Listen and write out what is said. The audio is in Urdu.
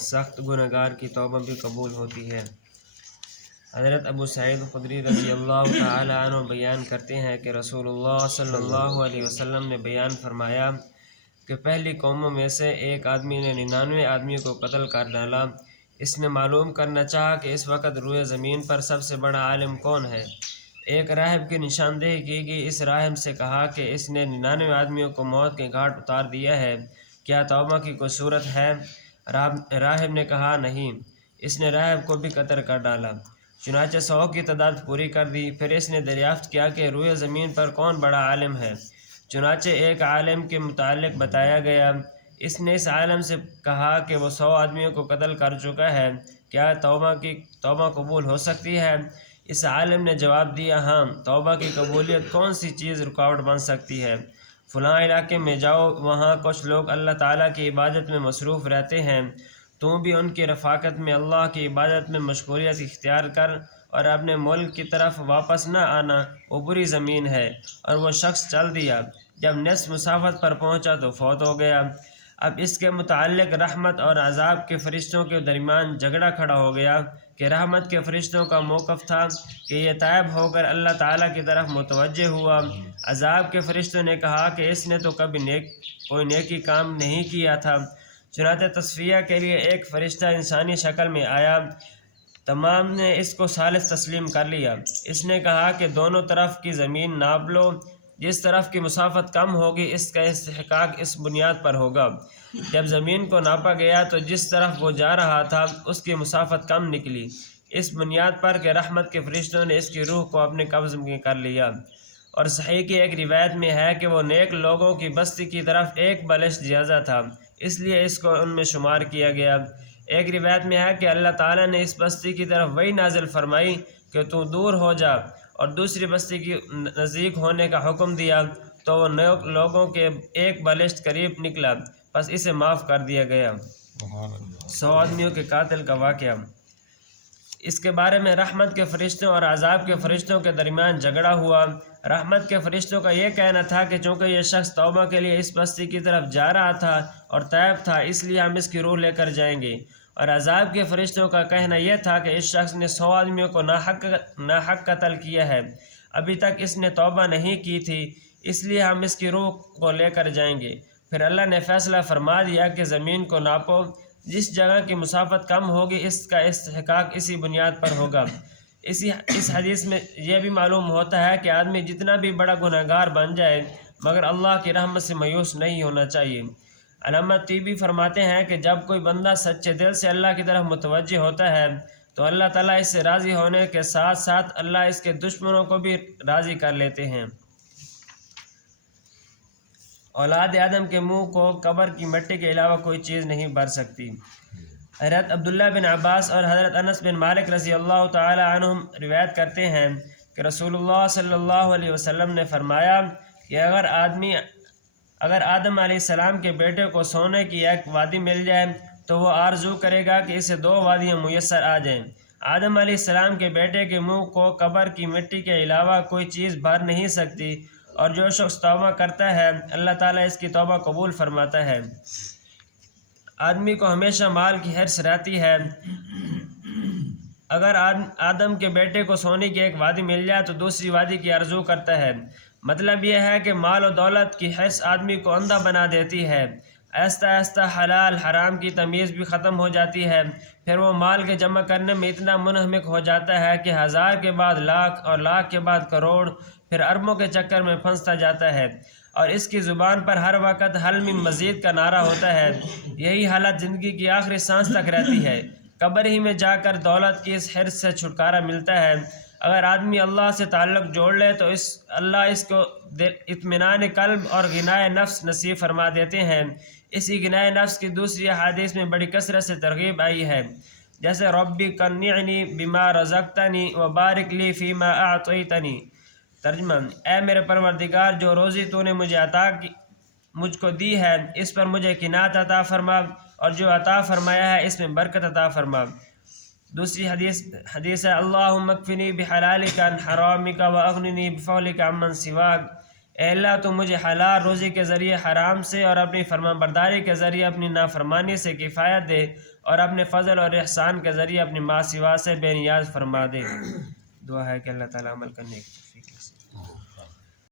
سخت گنہگار کی توبہ بھی قبول ہوتی ہے۔ حضرت ابو سعید خدری رضی اللہ تعالی عنہ بیان کرتے ہیں کہ رسول اللہ صلی اللہ علیہ وسلم نے بیان فرمایا کہ پہلی قوموں میں سے ایک آدمی نے 99 آدمیوں کو قتل کر ڈالا۔ اس نے معلوم کرنا چاہا کہ اس وقت روئے زمین پر سب سے بڑا عالم کون ہے۔ ایک راہب کی نشاندہی کی گئی۔ اس راہب سے کہا کہ اس نے 99 آدمیوں کو موت کے گھاٹ اتار دیا ہے، کیا توبہ کی کوئی صورت ہے؟ راہب نے کہا نہیں۔ اس نے راہب کو بھی قتل کر ڈالا، چنانچہ 100 کی تعداد پوری کر دی۔ پھر اس نے دریافت کیا کہ روئے زمین پر کون بڑا عالم ہے، چنانچہ ایک عالم کے متعلق بتایا گیا۔ اس نے اس عالم سے کہا کہ وہ 100 آدمیوں کو قتل کر چکا ہے، کیا توبہ قبول ہو سکتی ہے؟ اس عالم نے جواب دیا ہاں، توبہ کی قبولیت کون سی چیز رکاوٹ بن سکتی ہے؟ فلاں علاقے میں جاؤ، وہاں کچھ لوگ اللہ تعالیٰ کی عبادت میں مصروف رہتے ہیں، تو بھی ان کی رفاقت میں اللہ کی عبادت میں مشغولیت اختیار کر اور اپنے ملک کی طرف واپس نہ آنا، وہ بری زمین ہے۔ اور وہ شخص چل دیا، جب نصف مسافت پر پہنچا تو فوت ہو گیا۔ اب اس کے متعلق رحمت اور عذاب کے فرشتوں کے درمیان جھگڑا کھڑا ہو گیا کہ رحمت کے فرشتوں کا موقف تھا کہ یہ تائب ہو کر اللہ تعالیٰ کی طرف متوجہ ہوا۔ عذاب کے فرشتوں نے کہا کہ اس نے تو کبھی کوئی نیکی کام نہیں کیا تھا۔ چنانچہ تصفیہ کے لیے ایک فرشتہ انسانی شکل میں آیا، تمام نے اس کو ثالث تسلیم کر لیا۔ اس نے کہا کہ دونوں طرف کی زمین ناپ لو، جس طرف کی مسافت کم ہوگی اس کا استحقاق اس بنیاد پر ہوگا۔ جب زمین کو ناپا گیا تو جس طرف وہ جا رہا تھا اس کی مسافت کم نکلی، اس بنیاد پر کہ رحمت کے فرشتوں نے اس کی روح کو اپنے قبض میں کر لیا۔ اور صحیح کی ایک روایت میں ہے کہ وہ نیک لوگوں کی بستی کی طرف ایک بلش زیادہ تھا، اس لیے اس کو ان میں شمار کیا گیا۔ ایک روایت میں ہے کہ اللہ تعالیٰ نے اس بستی کی طرف وحی نازل فرمائی کہ تو دور ہو جا، اور دوسری بستی کی نزدیک ہونے کا حکم دیا تو وہ نیک لوگوں کے ایک بلشت قریب نکلا، پس اسے معاف کر دیا گیا۔ 100 آدمیوں کے قاتل کا واقعہ۔ اس کے بارے میں رحمت کے فرشتوں اور عذاب کے فرشتوں کے درمیان جھگڑا ہوا۔ رحمت کے فرشتوں کا یہ کہنا تھا کہ چونکہ یہ شخص توبہ کے لیے اس بستی کی طرف جا رہا تھا اور طیب تھا، اس لیے ہم اس کی روح لے کر جائیں گے۔ اور عذاب کے فرشتوں کا کہنا یہ تھا کہ اس شخص نے 100 آدمیوں کو ناحق قتل کیا ہے، ابھی تک اس نے توبہ نہیں کی تھی، اس لیے ہم اس کی روح کو لے کر جائیں گے۔ پھر اللہ نے فیصلہ فرما دیا کہ زمین کو ناپو، جس جگہ کی مسافت کم ہوگی اس کا استحقاق اسی بنیاد پر ہوگا۔ اس حدیث میں یہ بھی معلوم ہوتا ہے کہ آدمی جتنا بھی بڑا گنہگار بن جائے مگر اللہ کی رحمت سے مایوس نہیں ہونا چاہیے۔ علامہ طیبی فرماتے ہیں کہ جب کوئی بندہ سچے دل سے اللہ کی طرف متوجہ ہوتا ہے تو اللہ تعالیٰ اس سے راضی ہونے کے ساتھ ساتھ اللہ اس کے دشمنوں کو بھی راضی کر لیتے ہیں۔ اولاد آدم کے منہ کو قبر کی مٹی کے علاوہ کوئی چیز نہیں بھر سکتی۔ حضرت عبداللہ بن عباس اور حضرت انس بن مالک رضی اللہ تعالی عنہم روایت کرتے ہیں کہ رسول اللہ صلی اللہ علیہ وسلم نے فرمایا کہ اگر آدم علیہ السلام کے بیٹے کو سونے کی ایک وادی مل جائے تو وہ آرزو کرے گا کہ اسے 2 وادیاں میسر آ جائیں۔ آدم علیہ السلام کے بیٹے کے منہ کو قبر کی مٹی کے علاوہ کوئی چیز بھر نہیں سکتی، اور جو شخص توبہ کرتا ہے اللہ تعالیٰ اس کی توبہ قبول فرماتا ہے۔ آدمی کو ہمیشہ مال کی حرص رہتی ہے۔ اگر آدم کے بیٹے کو سونے کی ایک وادی مل جائے تو دوسری وادی کی آرزو کرتا ہے۔ مطلب یہ ہے کہ مال و دولت کی حرص آدمی کو اندھا بنا دیتی ہے۔ آہستہ آہستہ حلال حرام کی تمیز بھی ختم ہو جاتی ہے۔ پھر وہ مال کے جمع کرنے میں اتنا منہمک ہو جاتا ہے کہ 1000 کے بعد لاکھ اور لاکھ کے بعد کروڑ، پھر اربوں کے چکر میں پھنستا جاتا ہے، اور اس کی زبان پر ہر وقت حل من مزید کا نعرہ ہوتا ہے۔ یہی حالت زندگی کی آخری سانس تک رہتی ہے۔ قبر ہی میں جا کر دولت کی اس حرص سے چھٹکارا ملتا ہے۔ اگر آدمی اللہ سے تعلق جوڑ لے تو اللہ اس کو اطمینان قلب اور غنائے نفس نصیب فرما دیتے ہیں۔ اسی غنائے نفس کی دوسری احادیث میں بڑی کثرت سے ترغیب آئی ہے، جیسے ربی قنعنی بما رزقتنی وبارک لی فیما اعطیتنی۔ ترجمہ: اے میرے پروردگار، جو روزی تو نے مجھ کو دی ہے اس پر مجھے قناعت عطا فرما، اور جو عطا فرمایا ہے اس میں برکت عطا فرما۔ دوسری حدیث ہے اللہم اکفنی بحلالک عن حرامک واغننی بفضلک عمن سواک۔ اے اللہ تو مجھے حلال روزی کے ذریعے حرام سے اور اپنی فرمان برداری کے ذریعے اپنی نافرمانی سے کفایت دے، اور اپنے فضل اور احسان کے ذریعے اپنی ماں سوا سے بے نیاز فرما دے۔ دعا ہے کہ اللہ تعالیٰ عمل کرنے کی توفیق نصیب فرمائے۔